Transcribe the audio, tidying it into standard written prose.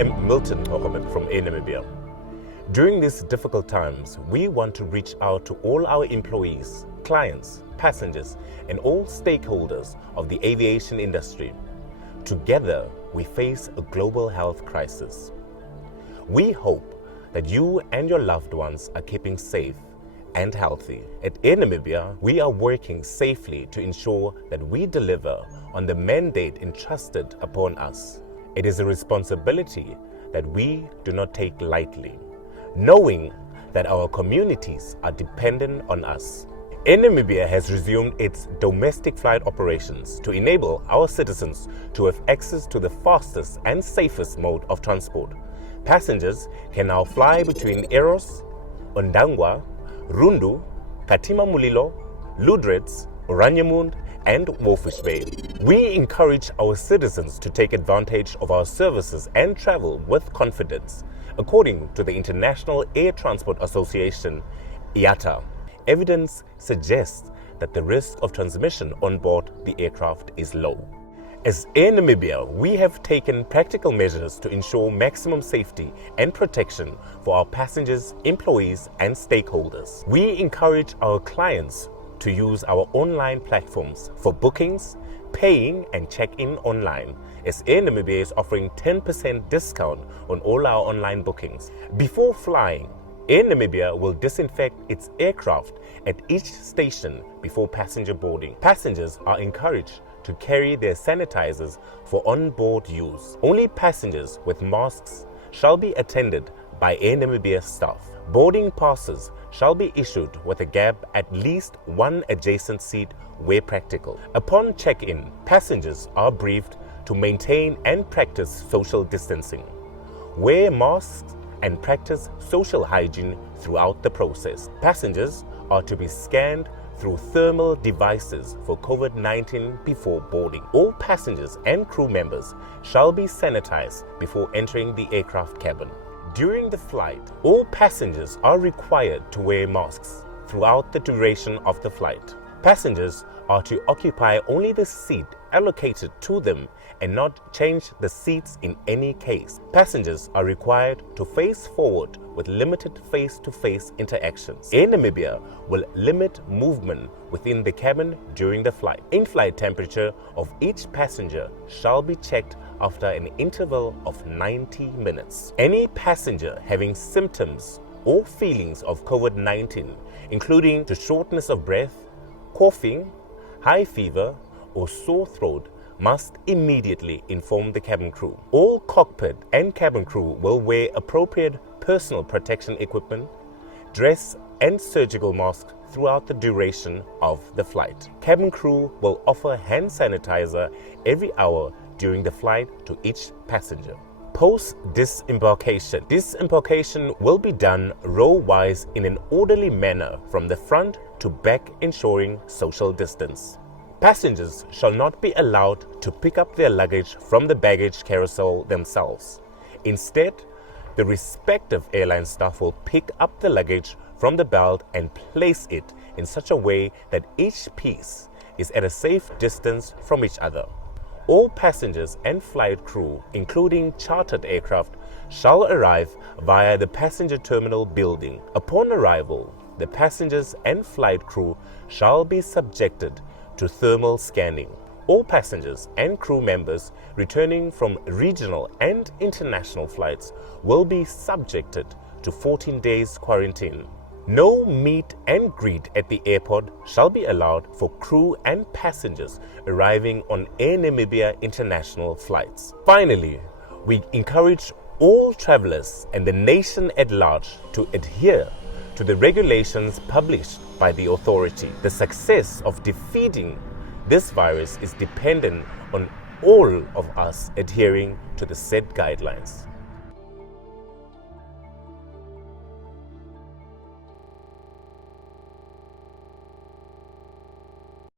am Milton Mohammed from Air Namibia. During these difficult times, we want to reach out to all our employees, clients, passengers, and all stakeholders of the aviation industry. Together, we face a global health crisis. We hope that you and your loved ones are keeping safe and healthy. At Air Namibia, we are working safely to ensure that we deliver on the mandate entrusted upon us. It is a responsibility that we do not take lightly, knowing that our communities are dependent on us. Air Namibia has resumed its domestic flight operations to enable our citizens to have access to the fastest and safest mode of transport. Passengers can now fly between Eros, Ondangwa, Rundu, Katima Mulilo, Ludretz, Oraniemund, and Wolfish Bay. We encourage our citizens to take advantage of our services and travel with confidence. According to the International Air Transport Association, IATA, evidence suggests that the risk of transmission on board the aircraft is low. As Air Namibia, we have taken practical measures to ensure maximum safety and protection for our passengers, employees, and stakeholders. We encourage our clients to use our online platforms for bookings, paying, and check-in online, as Air Namibia is offering 10% discount on all our online bookings. Before flying, Air Namibia will disinfect its aircraft at each station before passenger boarding. Passengers are encouraged to carry their sanitizers for on-board use. Only passengers with masks shall be attended by Air Namibia staff. Boarding passes shall be issued with a gap at least one adjacent seat where practical. Upon check-in, passengers are briefed to maintain and practice social distancing, wear masks, and practice social hygiene throughout the process. Passengers are to be scanned through thermal devices for COVID-19 before boarding. All passengers and crew members shall be sanitized before entering the aircraft cabin. During the flight, all passengers are required to wear masks throughout the duration of the flight. Passengers are to occupy only the seat allocated to them and not change the seats in any case. Passengers are required to face forward with limited face-to-face interactions. Air Namibia will limit movement within the cabin during the flight. In-flight temperature of each passenger shall be checked after an interval of 90 minutes. Any passenger having symptoms or feelings of COVID-19, including the shortness of breath, coughing, high fever, or sore throat, must immediately inform the cabin crew. All cockpit and cabin crew will wear appropriate personal protection equipment, dress, and surgical masks throughout the duration of the flight. Cabin crew will offer hand sanitizer every hour during the flight to each passenger. Post-disembarkation. Disembarkation will be done row-wise in an orderly manner from the front to back, ensuring social distance. Passengers shall not be allowed to pick up their luggage from the baggage carousel themselves. Instead, the respective airline staff will pick up the luggage from the belt and place it in such a way that each piece is at a safe distance from each other. All passengers and flight crew, including chartered aircraft, shall arrive via the passenger terminal building. Upon arrival, the passengers and flight crew shall be subjected to thermal scanning. All passengers and crew members returning from regional and international flights will be subjected to 14 days quarantine. No meet and greet at the airport shall be allowed for crew and passengers arriving on Air Namibia international flights. Finally, we encourage all travelers and the nation at large to adhere to the regulations published by the authority. The success of defeating this virus is dependent on all of us adhering to the said guidelines.